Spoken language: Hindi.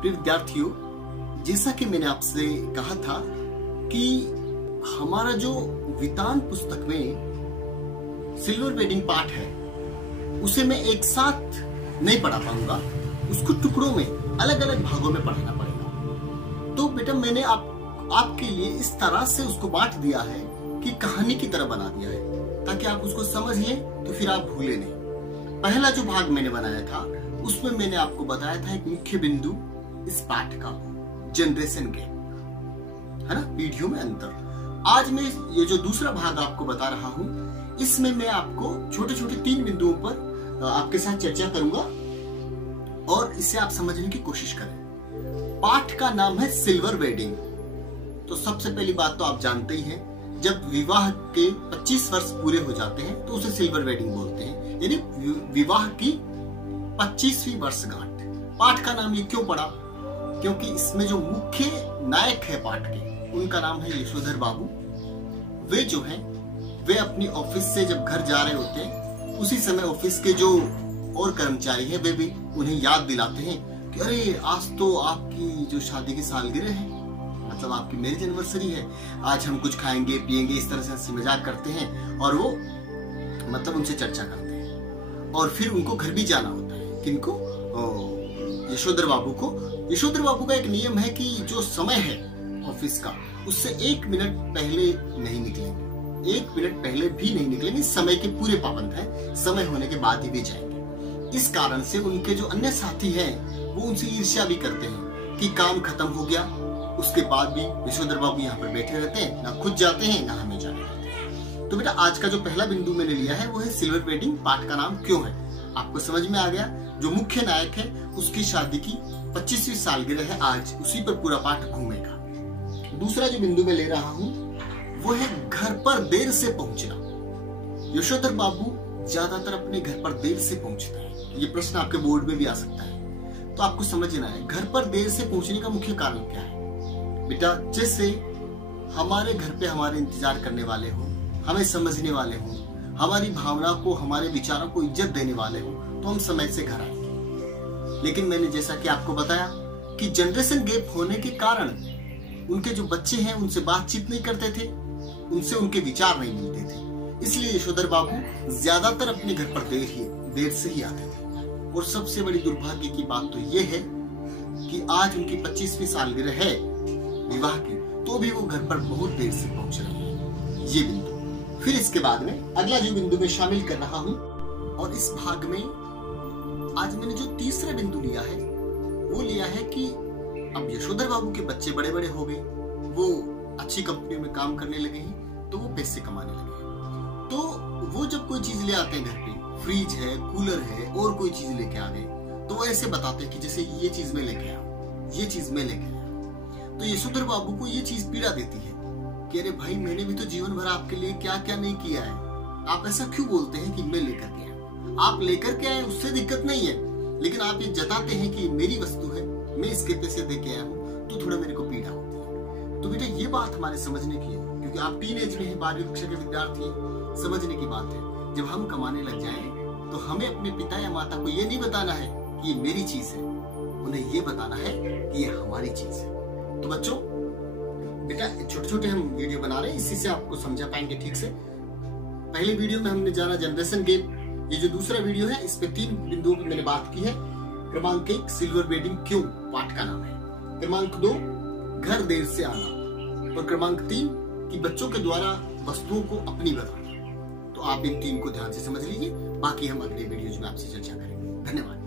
प्रिय विद्यार्थियों, जैसा कि मैंने आपसे कहा था कि हमारा जो वेदांत पुस्तक में सिल्वर वेडिंग पार्ट है उसे मैं एक साथ नहीं पढ़ा पाऊंगा, उसको टुकड़ों में अलग अलग भागों में पढ़ना पड़ेगा। तो बेटा मैंने आपके लिए इस तरह से उसको बांट दिया है कि कहानी की तरह बना दिया है ताकि आप उसको समझ लें तो फिर आप भूले नहीं। पहला जो भाग मैंने बनाया था उसमें मैंने आपको बताया था एक मुख्य बिंदु इस पाठ का, जनरेशन गैप, है ना, पीढ़ियों में अंतर। आज मैं ये जो दूसरा भाग आपको बता रहा हूं इसमें मैं आपको छोटे छोटे 3 बिंदुओं पर आपके साथ चर्चा करूंगा और इसे आप समझने की कोशिश करें। पाठ का नाम है सिल्वर वेडिंग। तो सबसे पहली बात तो आप जानते ही हैं, जब विवाह के 25 वर्ष पूरे हो जाते हैं तो उसे सिल्वर वेडिंग बोलते हैं, यानी विवाह की 25वीं वर्षगांठ। पाठ का नाम ये क्यों पड़ा? क्योंकि इसमें जो मुख्य नायक है पाठ के, उनका नाम है यशोधर बाबू। वे जो हैं वे अपनी ऑफिस से जब घर जा रहे होते हैं उसी समय ऑफिस के जो और कर्मचारी हैं वे भी उन्हें याद दिलाते हैं कि अरे आज तो आपकी जो शादी की सालगिरह है, मतलब आपकी मैरिज एनिवर्सरी है, आज हम कुछ खाएंगे पिएंगे, इस तरह से हंसी मजाक करते हैं और वो मतलब उनसे चर्चा करते हैं। और फिर उनको घर भी जाना होता है। किनको? यशोधर बाबू को। यशोधर बाबू का एक नियम है कि जो समय है ऑफिस का उससे 1 मिनट पहले नहीं निकलेंगे, 1 मिनट पहले भी नहीं निकलेंगे, समय के पूरे पाबंद है, समय होने के बाद ही भी जाएंगे। इस कारण से उनके जो अन्य साथी हैं वो उनसे ईर्ष्या भी करते हैं कि काम खत्म हो गया, उसके बाद भी यशोधर बाबू यहाँ पर बैठे रहते हैं, ना खुद जाते हैं ना हमें जाने देते हैं। तो बेटा आज का जो पहला बिंदु मैंने लिया है वो है सिल्वर वेडिंग। पाठ का नाम क्यों है आपको समझ में आ गया। जो मुख्य नायक है उसकी शादी की 25वीं सालगिरह है आज, उसी पर पूरा पाठ घूमेगा। दूसरा जो बिंदु मैं ले रहा हूँ वो है घर पर देर से पहुंचना। यशोधर बाबू ज्यादातर अपने घर पर देर से पहुंचते हैं। ये प्रश्न आपके बोर्ड में भी आ सकता है, तो आपको समझना है घर पर देर से पहुंचने का मुख्य कारण क्या है। बेटा जैसे हमारे घर पे हमारे इंतजार करने वाले हो, हमें समझने वाले हो, हमारी भावना को हमारे विचारों को इज्जत देने वाले हो तो हम समय से घर आएंगे। लेकिन मैंने जैसा कि आपको बताया कि जनरेशन गैप होने के कारण उनके जो बच्चे हैं उनसे बातचीत नहीं करते थे, उनसे उनके विचार नहीं मिलते थे, इसलिए यशोधर बाबू ज्यादातर अपने घर पर देर से ही आते थे। और सबसे बड़ी दुर्भाग्य की बात तो यह है कि आज उनकी 25वीं सालगिरह है विवाह की, तो भी वो घर पर बहुत देर से पहुंच रहे हैं। ये बिंदु। फिर इसके बाद में अगला जो बिंदु मैं शामिल कर रहा हूं, और इस भाग में आज मैंने जो तीसरा बिंदु लिया है वो लिया है कि अब यशोधर बाबू के बच्चे बड़े बड़े हो गए, वो अच्छी कंपनियों में काम करने लगे हैं, तो वो पैसे कमाने लगे हैं। तो वो जब कोई चीज ले आते हैं घर पे, फ्रिज है, कूलर है और कोई चीज लेके आ गए, तो वो ऐसे बताते हैं कि जैसे ये चीज मैं लेके आया, ये चीज मैं लेके आया। तो यशोधर बाबू को ये चीज पीड़ा देती है कि अरे भाई मैंने भी तो जीवन भर आपके लिए क्या क्या नहीं किया है, आप ऐसा क्यों बोलते हैं कि मैं लेकर के आया। आप लेकर के आए उससे दिक्कत नहीं है, लेकिन आप ये जताते हैं कि मेरी वस्तु है, मैं इसके पैसे दे के आया हूँ, तो थोड़ा मेरे को पीड़ा होती है। तो बेटा ये बात हमारे समझने की है, क्योंकि आप टीनेज में हैं, 12वीं कक्षा के विद्यार्थी हैं, समझने की बात है। जब हम कमाने लग जाएं तो हमें अपने पिता या माता को ये नहीं बताना है कि ये मेरी चीज है, उन्हें ये बताना है कि ये हमारी चीज है। तो बच्चों बेटा छोटे छोटे हम वीडियो बना रहे हैं, इसी से आपको समझा पाएंगे ठीक से। पहले वीडियो में हमने जाना जनरेशन गैप, ये जो दूसरा वीडियो है इस पे 3 बिंदुओं की मैंने बात की है। क्रमांक 1 सिल्वर वेडिंग क्यों पाठ का नाम है, क्रमांक 2 घर देर से आना, और क्रमांक 3 कि बच्चों के द्वारा वस्तुओं को अपनी बताना। तो आप इन 3 को ध्यान से समझ लीजिए, बाकी हम अगले वीडियोज में आपसे चर्चा करेंगे। धन्यवाद।